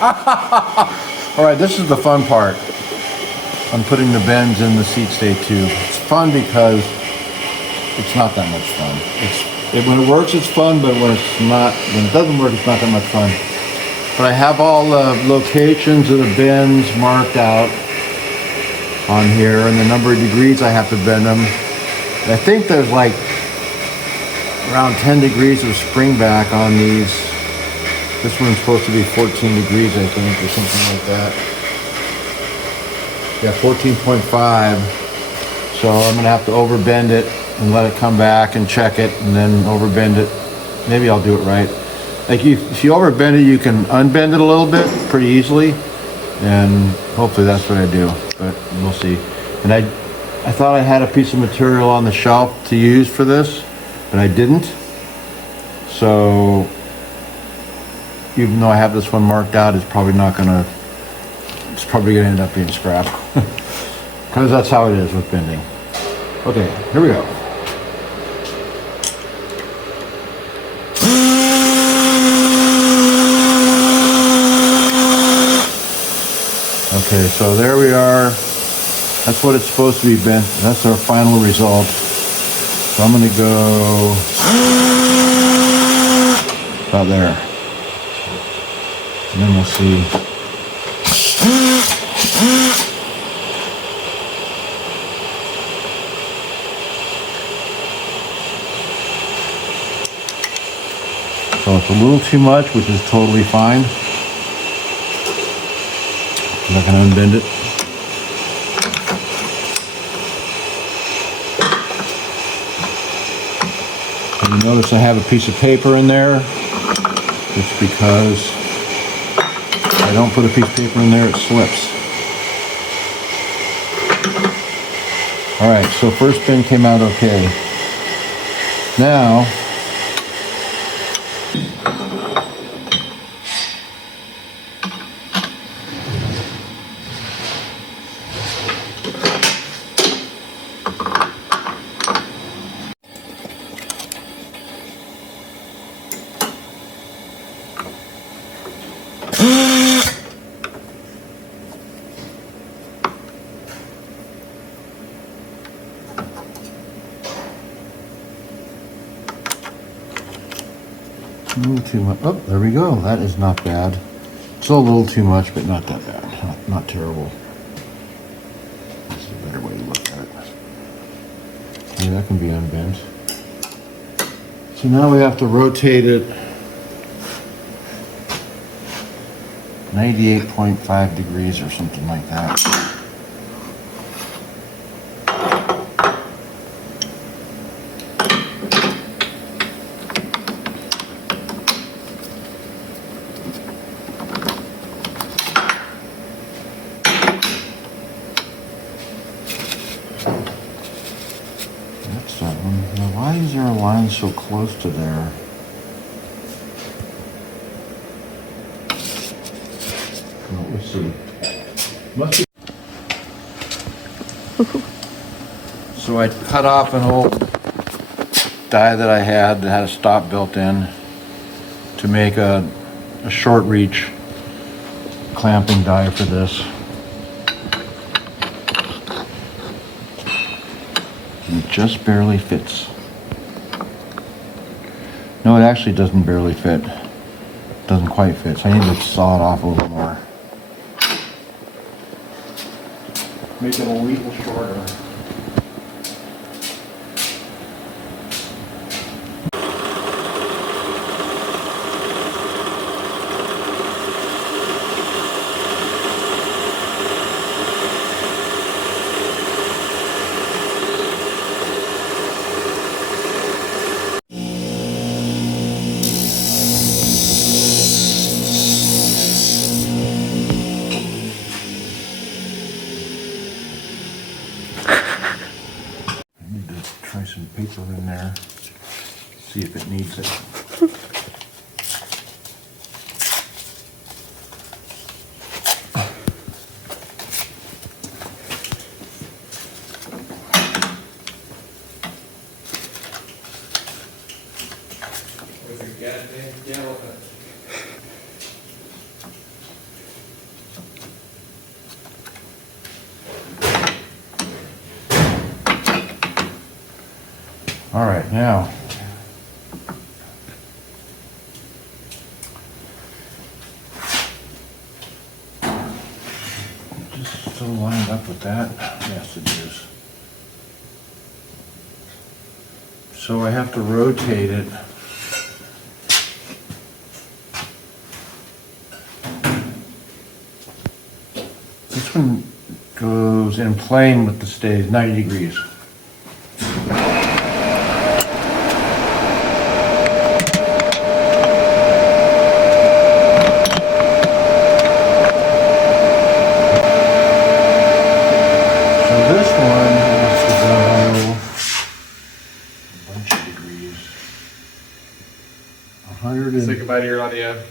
All right, this is the fun part. I'm putting the bends in the seat stay tube. It's fun because it's not that much fun. When it works, it's fun, but when it doesn't work, it's not that much fun. But I have all the locations of the bends marked out on here and the number of degrees I have to bend them. I think there's like around 10 degrees of spring back on these. This one's supposed to be 14 degrees, I think, or something like that. Yeah, 14.5. So I'm gonna have to overbend it and let it come back and check it and then overbend it. Maybe I'll do it right. Like if you overbend it, you can unbend it a little bit pretty easily. And hopefully that's what I do, but we'll see. And I thought I had a piece of material on the shelf to use for this, but I didn't. So even though I have this one marked out, it's probably gonna end up being scrap. Because that's how it is with bending. Okay, here we go. Okay, so there we are. That's what it's supposed to be bent. That's our final result. So I'm gonna go about there. And then we'll see. So it's a little too much, which is totally fine. I'm not gonna unbend it. And you notice I have a piece of paper in there. It's because if I don't put a piece of paper in there, it slips. All right, so first bend came out okay. Now, a little too much. Oh, there we go. That is not bad. It's a little too much, but not that bad. Not terrible. This is a better way to look at it. Yeah, that can be unbent. So now we have to rotate it 98.5 degrees or something like that. That's that one. Now, why is there a line so close to there? Well, let's see. Must be. So I cut off an old die that I had that had a stop built in to make a short reach clamping die for this. And it just barely fits. No, it actually doesn't barely fit. It doesn't quite fit, so I need to saw it off a little more. Make it a little shorter. Try some paper in there, see if it needs it. All right, now. Just still lined up with that? Yes, it is. So I have to rotate it. This one goes in plane with the stage, 90 degrees. Say goodbye to your audio.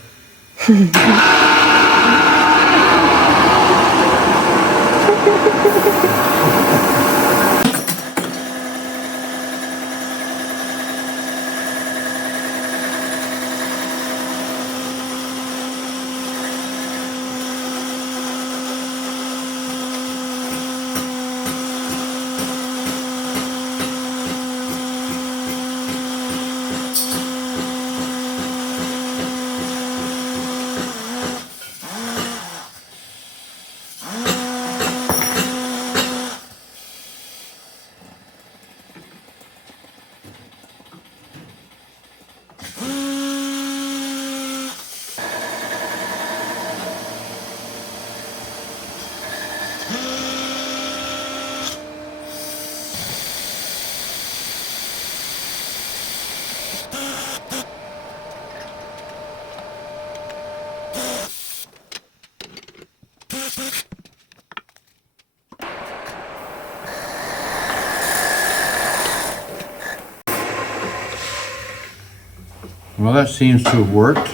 Well, that seems to have worked.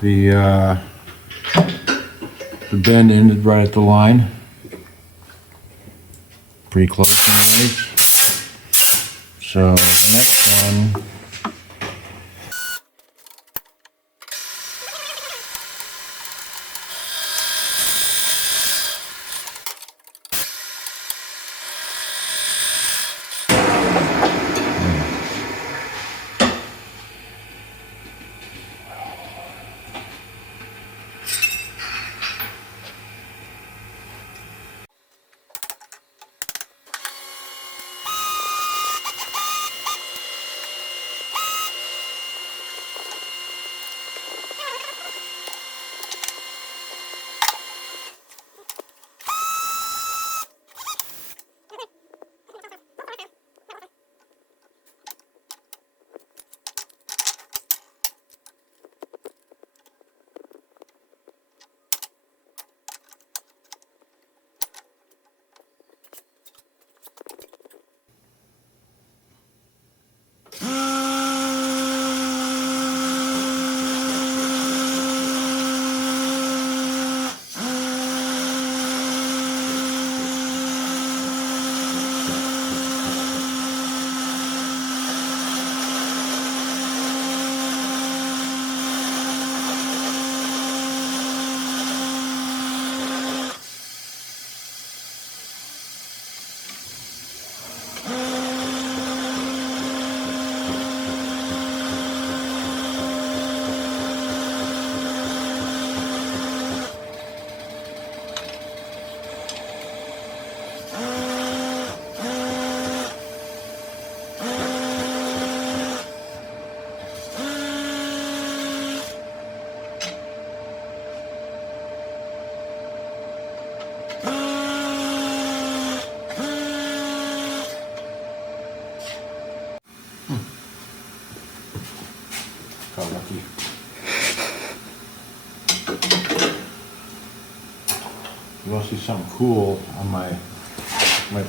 The bend ended right at the line. Pretty close anyways. So the next one, got lucky. You want to see something cool on my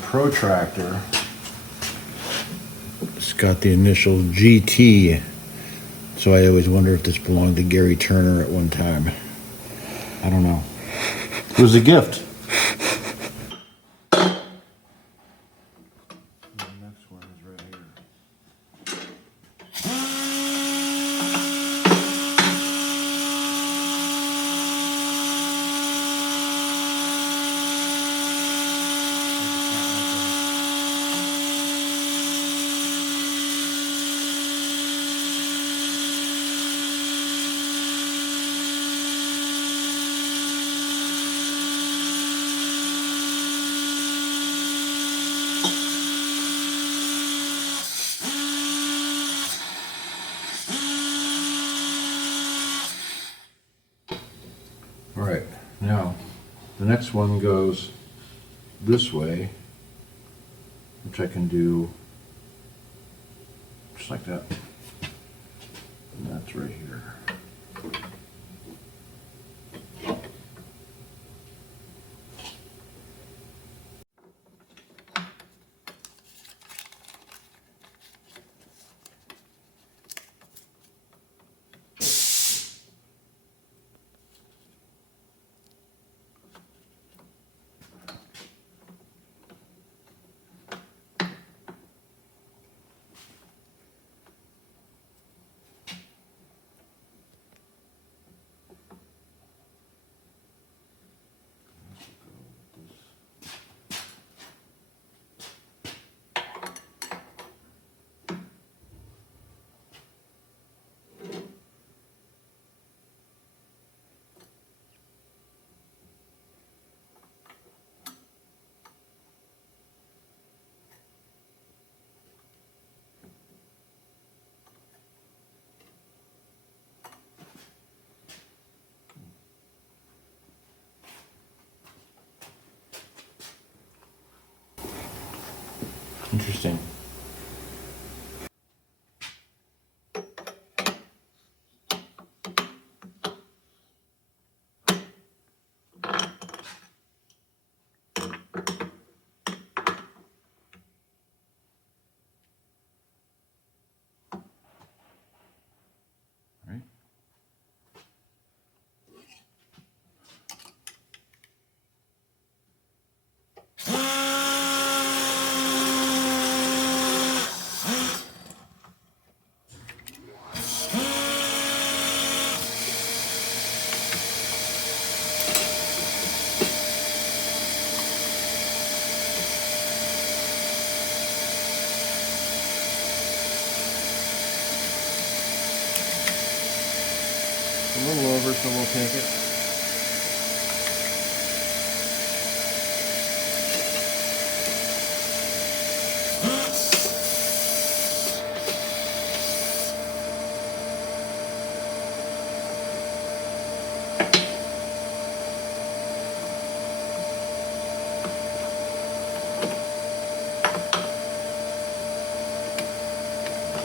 protractor? It's got the initial GT, so I always wonder if this belonged to Gary Turner at one time. I don't know. It was a gift. The next one is right here. All right, now the next one goes this way, which I can do just like that. And that's right here. Interesting. Right? A little over, so we'll take it.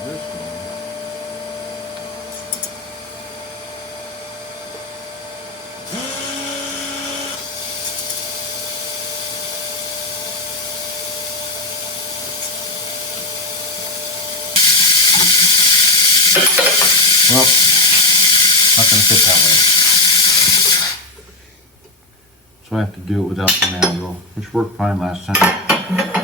This one. Well, not going to fit that way. So I have to do it without the manual, which worked fine last time.